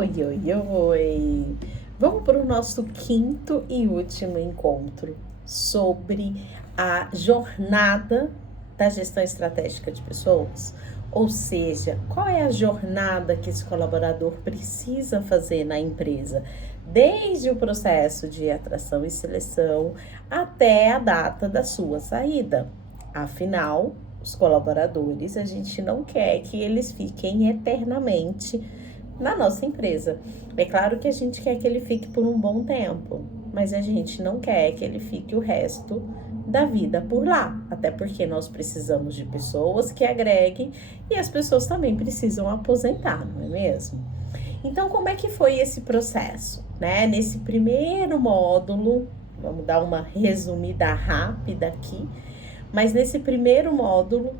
Oi, oi, oi! Vamos para o nosso quinto e último encontro sobre a jornada da gestão estratégica de pessoas. Ou seja, qual é a jornada que esse colaborador precisa fazer na empresa, desde o processo de atração e seleção até a data da sua saída. Afinal, os colaboradores, a gente não quer que eles fiquem eternamente na nossa empresa. É claro que a gente quer que ele fique por um bom tempo, mas a gente não quer que ele fique o resto da vida por lá, até porque nós precisamos de pessoas que agreguem e as pessoas também precisam aposentar, não é mesmo? Então, como é que foi esse processo, né? Nesse primeiro módulo, vamos dar uma resumida rápida aqui, mas nesse primeiro módulo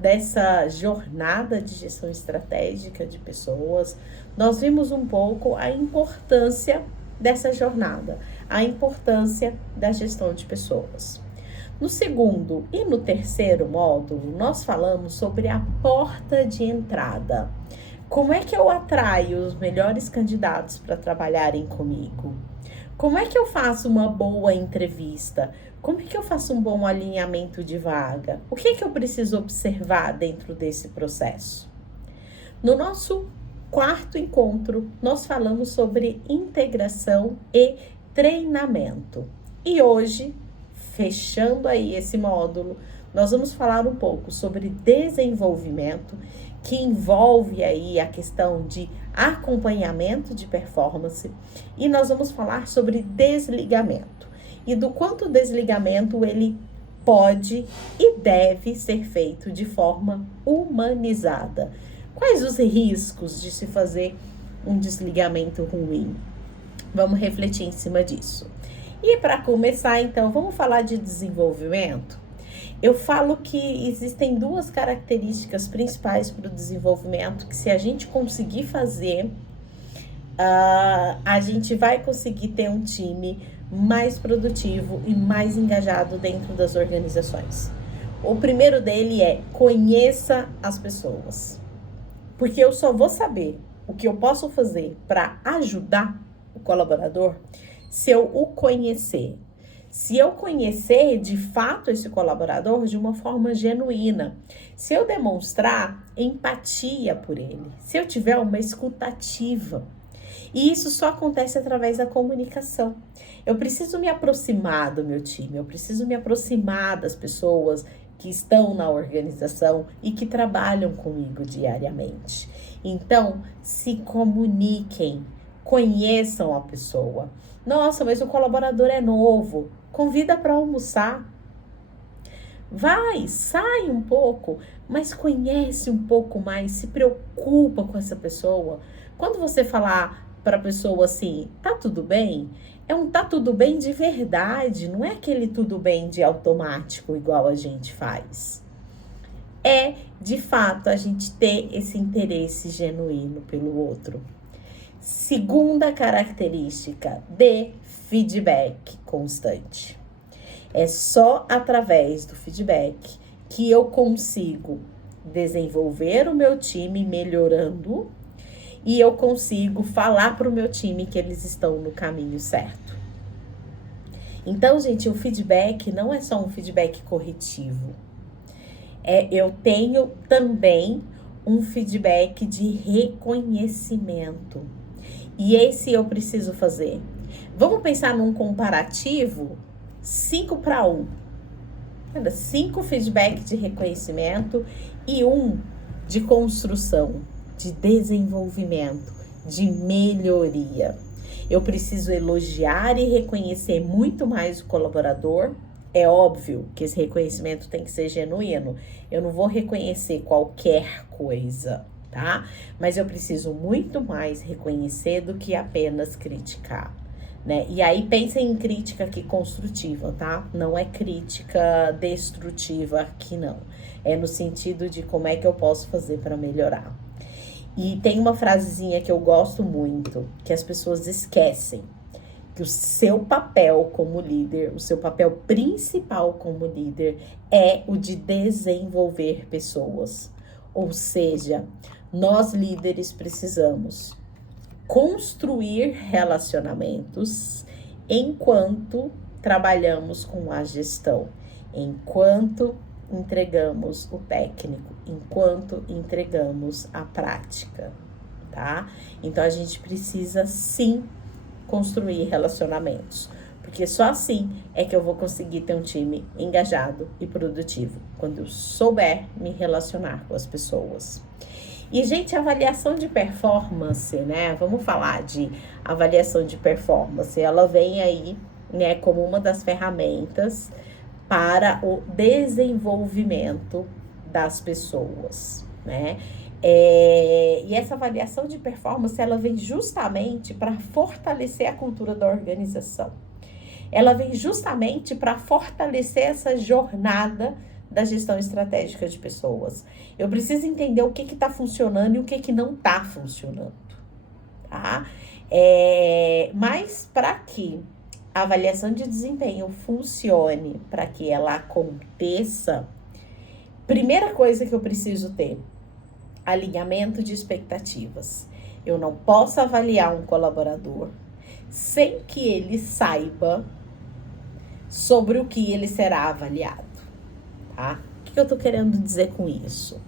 dessa jornada de gestão estratégica de pessoas, nós vimos um pouco a importância dessa jornada, a importância da gestão de pessoas. No segundo e no terceiro módulo, nós falamos sobre a porta de entrada. Como é que eu atraio os melhores candidatos para trabalharem comigo? Como é que eu faço uma boa entrevista? Como é que eu faço um bom alinhamento de vaga? O que é que eu preciso observar dentro desse processo? No nosso quarto encontro, nós falamos sobre integração e treinamento. E hoje, fechando aí esse módulo, nós vamos falar um pouco sobre desenvolvimento, que envolve aí a questão de acompanhamento de performance, e nós vamos falar sobre desligamento e do quanto o desligamento ele pode e deve ser feito de forma humanizada. Quais os riscos de se fazer um desligamento ruim? Vamos refletir em cima disso. E para começar, então, vamos falar de desenvolvimento? Eu falo que existem duas características principais para o desenvolvimento que, se a gente conseguir fazer, a gente vai conseguir ter um time mais produtivo e mais engajado dentro das organizações. O primeiro dele é: conheça as pessoas. Porque eu só vou saber o que eu posso fazer para ajudar o colaborador se eu o conhecer. Se eu conhecer de fato esse colaborador de uma forma genuína, se eu demonstrar empatia por ele, se eu tiver uma escutativa. E isso só acontece através da comunicação. Eu preciso me aproximar do meu time, eu preciso me aproximar das pessoas que estão na organização e que trabalham comigo diariamente. Então, se comuniquem, conheçam a pessoa. Nossa, mas o colaborador é novo. Convida para almoçar. Sai um pouco, mas conhece um pouco mais, se preocupa com essa pessoa. Quando você falar para a pessoa assim, tá tudo bem? É um tá tudo bem de verdade, não é aquele tudo bem de automático igual a gente faz. É, de fato, a gente ter esse interesse genuíno pelo outro. Segunda característica, de feedback constante. É só através do feedback que eu consigo desenvolver o meu time melhorando e eu consigo falar para o meu time que eles estão no caminho certo. Então, gente, o feedback não é só um feedback corretivo. Eu tenho também um feedback de reconhecimento. E esse eu preciso fazer. Vamos pensar num comparativo 5-1. 5 feedback de reconhecimento e 1 de construção, de desenvolvimento, de melhoria. Eu preciso elogiar e reconhecer muito mais o colaborador. É óbvio que esse reconhecimento tem que ser genuíno. Eu não vou reconhecer qualquer coisa, tá? Mas eu preciso muito mais reconhecer do que apenas criticar, né? E aí pensem em crítica aqui construtiva, tá? Não é crítica destrutiva aqui, não. É no sentido de como é que eu posso fazer para melhorar. E tem uma frasezinha que eu gosto muito, que as pessoas esquecem, que o seu papel como líder, o seu papel principal como líder é o de desenvolver pessoas. Ou seja, nós líderes precisamos construir relacionamentos enquanto trabalhamos com a gestão, enquanto entregamos o técnico, enquanto entregamos a prática, tá? Então a gente precisa sim construir relacionamentos, porque só assim é que eu vou conseguir ter um time engajado e produtivo, quando eu souber me relacionar com as pessoas. E, gente, avaliação de performance, né? Vamos falar de avaliação de performance. Ela vem aí, né, como uma das ferramentas para o desenvolvimento das pessoas, né? E essa avaliação de performance, ela vem justamente para fortalecer a cultura da organização. Ela vem justamente para fortalecer essa jornada da gestão estratégica de pessoas. Eu preciso entender o que está funcionando e o que não está funcionando, tá? Mas para que a avaliação de desempenho funcione, para que ela aconteça, primeira coisa que eu preciso ter, alinhamento de expectativas. Eu não posso avaliar um colaborador sem que ele saiba sobre o que ele será avaliado, tá? O que eu tô querendo dizer com isso?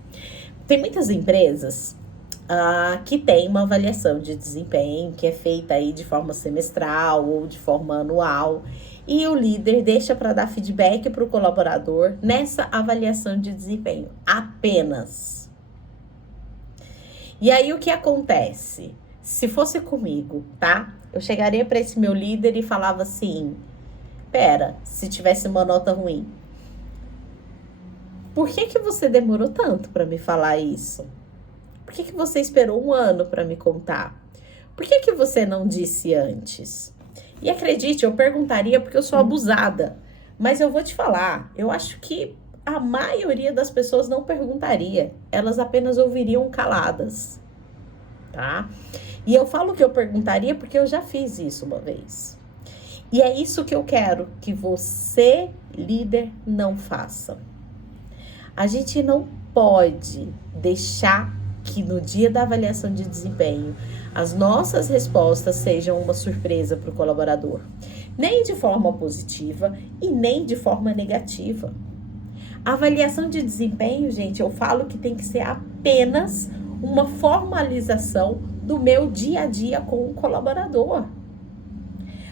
Tem muitas empresas que tem uma avaliação de desempenho que é feita aí de forma semestral ou de forma anual, e o líder deixa para dar feedback para o colaborador nessa avaliação de desempenho apenas. E aí o que acontece? Se fosse comigo, tá? Eu chegaria para esse meu líder e falava assim: pera, se tivesse uma nota ruim, por que você demorou tanto para me falar isso? Por que você esperou um ano para me contar? Por que você não disse antes? E acredite, eu perguntaria porque eu sou abusada. Mas eu vou te falar, eu acho que a maioria das pessoas não perguntaria. Elas apenas ouviriam caladas, tá? E eu falo que eu perguntaria porque eu já fiz isso uma vez. E é isso que eu quero que você, líder, não faça. A gente não pode deixar que no dia da avaliação de desempenho as nossas respostas sejam uma surpresa para o colaborador. Nem de forma positiva e nem de forma negativa. A avaliação de desempenho, gente, eu falo que tem que ser apenas uma formalização do meu dia a dia com o colaborador.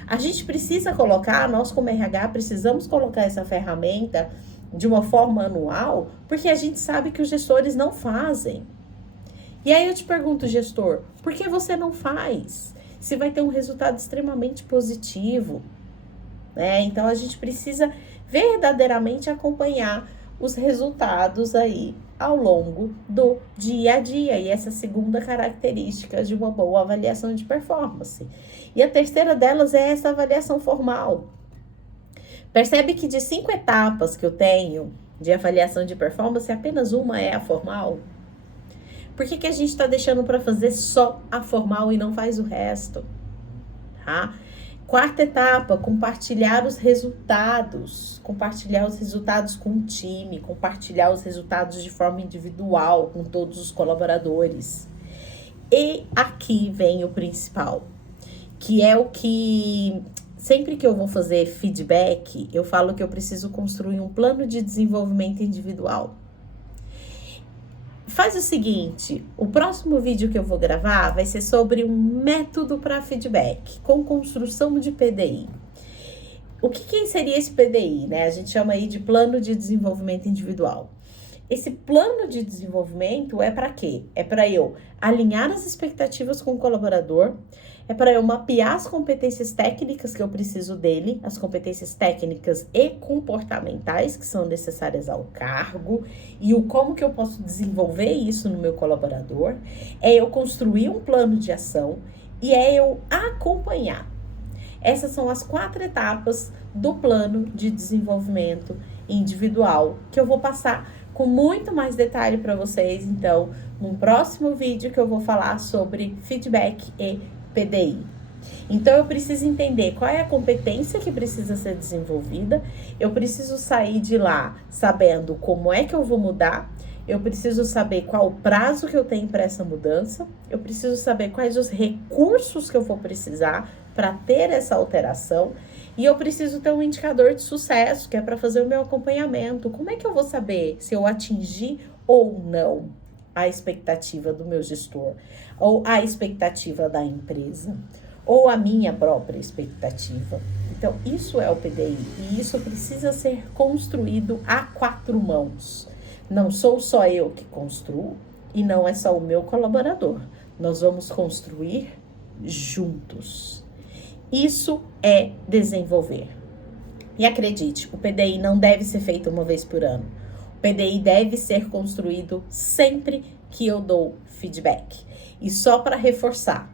A gente precisa colocar, nós como RH, precisamos colocar essa ferramenta de uma forma anual, porque a gente sabe que os gestores não fazem. E aí eu te pergunto, gestor, por que você não faz? Se vai ter um resultado extremamente positivo, né? Então a gente precisa verdadeiramente acompanhar os resultados aí ao longo do dia a dia. E essa segunda característica de uma boa avaliação de performance. E a terceira delas é essa avaliação formal. Percebe que de 5 etapas que eu tenho de avaliação de performance, apenas uma é a formal? Por que a gente está deixando para fazer só a formal e não faz o resto? Tá? Quarta etapa, compartilhar os resultados. Compartilhar os resultados com o time, compartilhar os resultados de forma individual com todos os colaboradores. E aqui vem o principal, que é o que... Sempre que eu vou fazer feedback, eu falo que eu preciso construir um plano de desenvolvimento individual. Faz o seguinte, o próximo vídeo que eu vou gravar vai ser sobre um método para feedback, com construção de PDI. O que seria esse PDI, né? A gente chama aí de plano de desenvolvimento individual. Esse plano de desenvolvimento é para quê? É para eu alinhar as expectativas com o colaborador, é para eu mapear as competências técnicas que eu preciso dele, as competências técnicas e comportamentais que são necessárias ao cargo, e o como que eu posso desenvolver isso no meu colaborador, é eu construir um plano de ação e é eu acompanhar. Essas são as 4 etapas do plano de desenvolvimento individual, que eu vou passar com muito mais detalhe para vocês, então, num próximo vídeo que eu vou falar sobre feedback e PDI. Então, eu preciso entender qual é a competência que precisa ser desenvolvida, eu preciso sair de lá sabendo como é que eu vou mudar, Eu preciso saber qual o prazo que eu tenho para essa mudança. Eu preciso saber quais os recursos que eu vou precisar para ter essa alteração. E eu preciso ter um indicador de sucesso, que é para fazer o meu acompanhamento. Como é que eu vou saber se eu atingi ou não a expectativa do meu gestor? Ou a expectativa da empresa? Ou a minha própria expectativa? Então, isso é o PDI. E isso precisa ser construído a 4 mãos. Não sou só eu que construo e não é só o meu colaborador. Nós vamos construir juntos. Isso é desenvolver. E acredite, o PDI não deve ser feito uma vez por ano. O PDI deve ser construído sempre que eu dou feedback. E só para reforçar,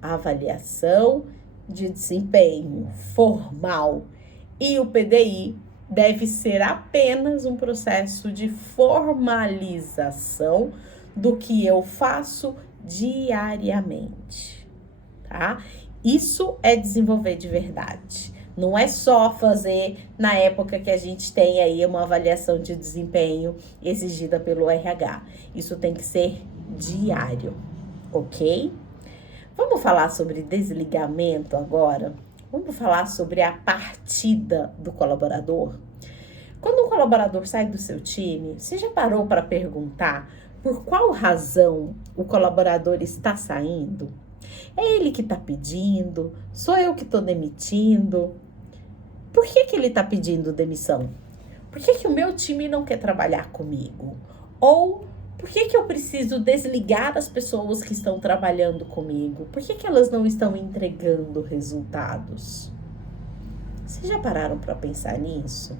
a avaliação de desempenho formal e o PDI deve ser apenas um processo de formalização do que eu faço diariamente, tá? Isso é desenvolver de verdade. Não é só fazer na época que a gente tem aí uma avaliação de desempenho exigida pelo RH. Isso tem que ser diário, ok? Vamos falar sobre desligamento agora? Vamos falar sobre a partida do colaborador? Quando um colaborador sai do seu time, você já parou para perguntar por qual razão o colaborador está saindo? É ele que está pedindo? Sou eu que estou demitindo? Por que ele está pedindo demissão? Por que o meu time não quer trabalhar comigo? Ou por que eu preciso desligar as pessoas que estão trabalhando comigo? Por que elas não estão entregando resultados? Vocês já pararam para pensar nisso?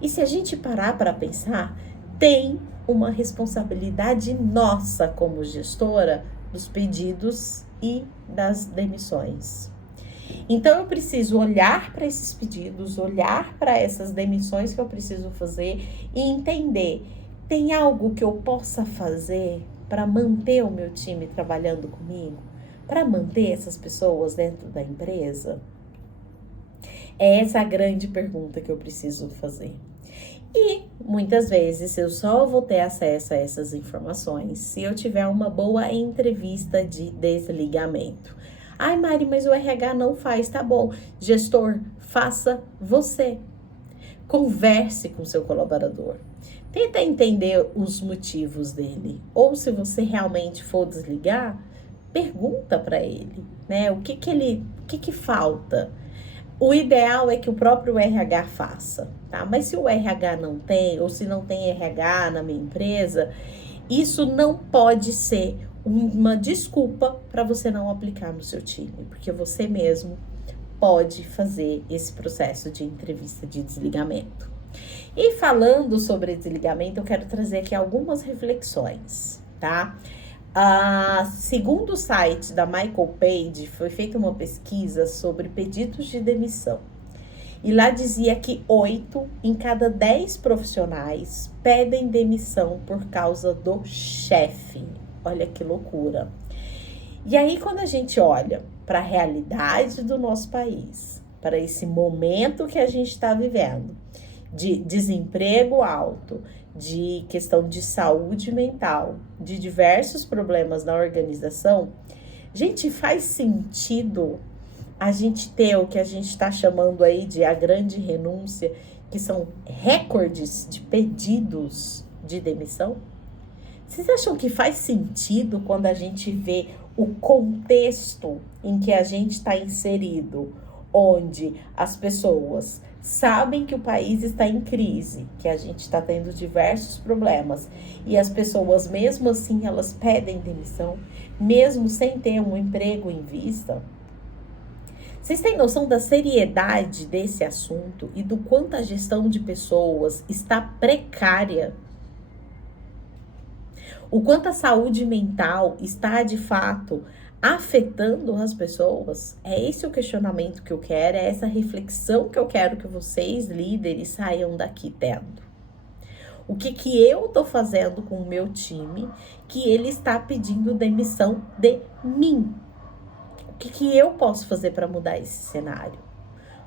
E se a gente parar para pensar, tem uma responsabilidade nossa como gestora dos pedidos e das demissões. Então, eu preciso olhar para esses pedidos, olhar para essas demissões que eu preciso fazer e entender, tem algo que eu possa fazer para manter o meu time trabalhando comigo? Para manter essas pessoas dentro da empresa? É essa a grande pergunta que eu preciso fazer. E, muitas vezes, eu só vou ter acesso a essas informações se eu tiver uma boa entrevista de desligamento. Ai, Mari, mas o RH não faz. Tá bom, gestor, faça você. Converse com seu colaborador. Tenta entender os motivos dele. Ou se você realmente for desligar, pergunta para ele, né? O que falta? O ideal é que o próprio RH faça, tá? Mas se o RH não tem, ou se não tem RH na minha empresa, isso não pode ser uma desculpa para você não aplicar no seu time, porque você mesmo pode fazer esse processo de entrevista de desligamento. E falando sobre desligamento, eu quero trazer aqui algumas reflexões, tá? Segundo o site da Michael Page, foi feita uma pesquisa sobre pedidos de demissão. E lá dizia que 8 em cada 10 profissionais pedem demissão por causa do chefe. Olha que loucura. E aí, quando a gente olha para a realidade do nosso país, para esse momento que a gente está vivendo, de desemprego alto, de questão de saúde mental, de diversos problemas na organização, gente, faz sentido a gente ter o que a gente está chamando aí de a grande renúncia, que são recordes de pedidos de demissão? Vocês acham que faz sentido quando a gente vê o contexto em que a gente está inserido, onde as pessoas sabem que o país está em crise, que a gente está tendo diversos problemas, e as pessoas, mesmo assim, elas pedem demissão, mesmo sem ter um emprego em vista? Vocês têm noção da seriedade desse assunto e do quanto a gestão de pessoas está precária? O quanto a saúde mental está, de fato, afetando as pessoas? É esse o questionamento que eu quero, é essa reflexão que eu quero que vocês, líderes, saiam daqui tendo. O que eu estou fazendo com o meu time que ele está pedindo demissão de mim? O que eu posso fazer para mudar esse cenário?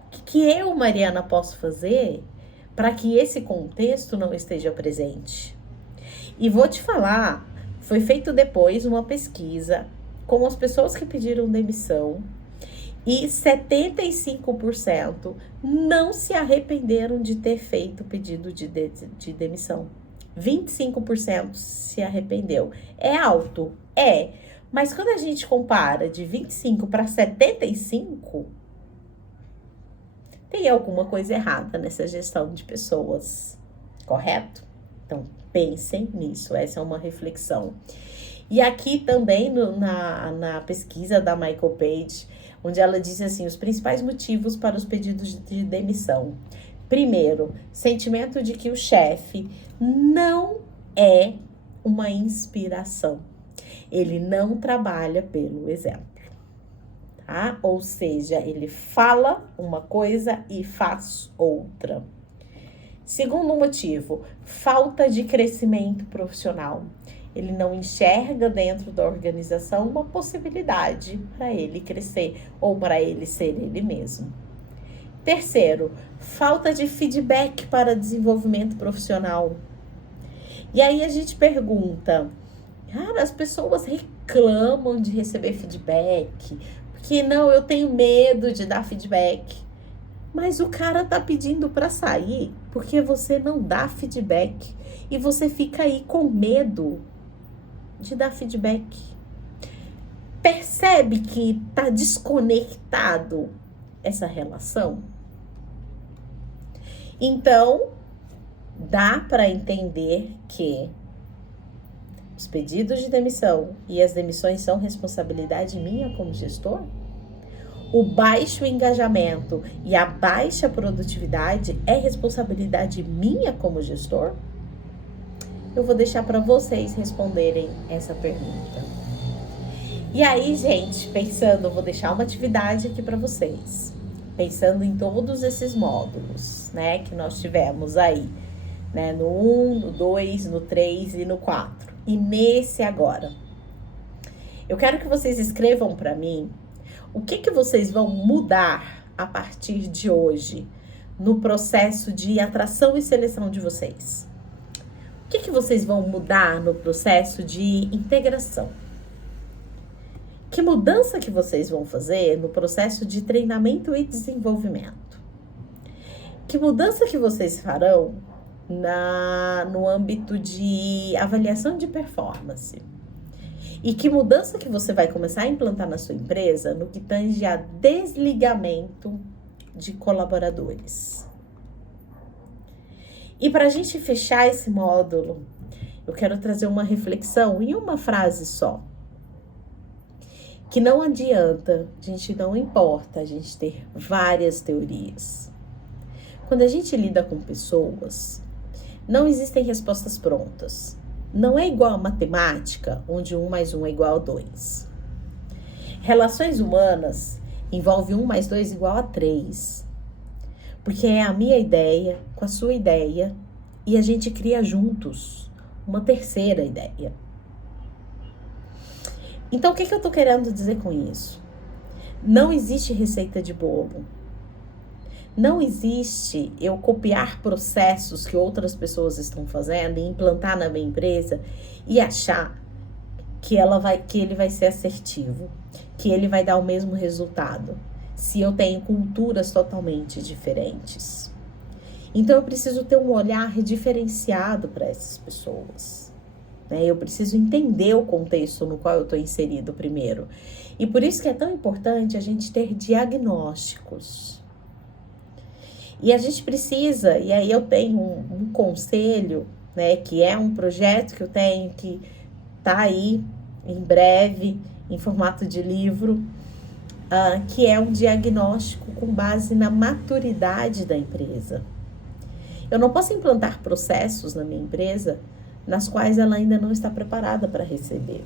O que eu, Mariana, posso fazer para que esse contexto não esteja presente? E vou te falar, foi feito depois uma pesquisa com as pessoas que pediram demissão e 75% não se arrependeram de ter feito o pedido de demissão. 25% se arrependeu. É alto? É. Mas quando a gente compara de 25 para 75, tem alguma coisa errada nessa gestão de pessoas, correto? Então, pensem nisso, essa é uma reflexão. E aqui também na pesquisa da Michael Page, onde ela diz assim, os principais motivos para os pedidos de demissão. Primeiro, sentimento de que o chefe não é uma inspiração. Ele não trabalha pelo exemplo, tá? Ou seja, ele fala uma coisa e faz outra. Segundo motivo, falta de crescimento profissional. Ele não enxerga dentro da organização uma possibilidade para ele crescer ou para ele ser ele mesmo. Terceiro, falta de feedback para desenvolvimento profissional. E aí a gente pergunta, cara, as pessoas reclamam de receber feedback, porque não, eu tenho medo de dar feedback. Mas o cara tá pedindo para sair porque você não dá feedback e você fica aí com medo de dar feedback. Percebe que tá desconectado essa relação? Então, dá para entender que os pedidos de demissão e as demissões são responsabilidade minha como gestor? O baixo engajamento e a baixa produtividade é responsabilidade minha como gestor? Eu vou deixar para vocês responderem essa pergunta. E aí, gente, pensando, eu vou deixar uma atividade aqui para vocês. Pensando em todos esses módulos, né, que nós tivemos aí, né, no 1, no 2, no 3 e no 4. E nesse agora. Eu quero que vocês escrevam para mim o que vocês vão mudar a partir de hoje no processo de atração e seleção de vocês. O que vocês vão mudar no processo de integração? Que mudança que vocês vão fazer no processo de treinamento e desenvolvimento? Que mudança que vocês farão no âmbito de avaliação de performance? E que mudança que você vai começar a implantar na sua empresa no que tange a desligamento de colaboradores? E para a gente fechar esse módulo, eu quero trazer uma reflexão em uma frase só. Que não adianta, não importa a gente ter várias teorias. Quando a gente lida com pessoas, não existem respostas prontas. Não é igual a matemática, onde 1 mais 1 é igual a 2. Relações humanas envolvem 1 mais 2 igual a 3. Porque é a minha ideia com a sua ideia e a gente cria juntos uma terceira ideia. Então, o que eu tô querendo dizer com isso? Não existe receita de bolo. Não existe eu copiar processos que outras pessoas estão fazendo e implantar na minha empresa e achar que ele vai ser assertivo, que ele vai dar o mesmo resultado, se eu tenho culturas totalmente diferentes. Então, eu preciso ter um olhar diferenciado para essas pessoas. Eu preciso entender o contexto no qual eu estou inserido primeiro. E por isso que é tão importante a gente ter diagnósticos. E a gente precisa, e aí eu tenho um conselho, né, que é um projeto que eu tenho que tá aí em breve, em formato de livro, que é um diagnóstico com base na maturidade da empresa. Eu não posso implantar processos na minha empresa nas quais ela ainda não está preparada para receber.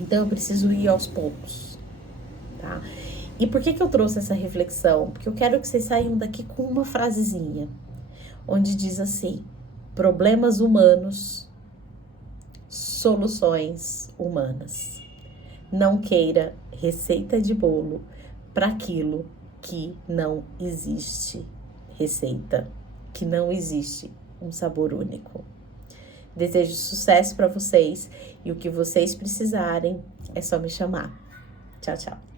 Então, eu preciso ir aos poucos, tá? E por que eu trouxe essa reflexão? Porque eu quero que vocês saiam daqui com uma frasezinha, onde diz assim: problemas humanos, soluções humanas. Não queira receita de bolo para aquilo que não existe receita, que não existe um sabor único. Desejo sucesso para vocês e o que vocês precisarem é só me chamar. Tchau, tchau.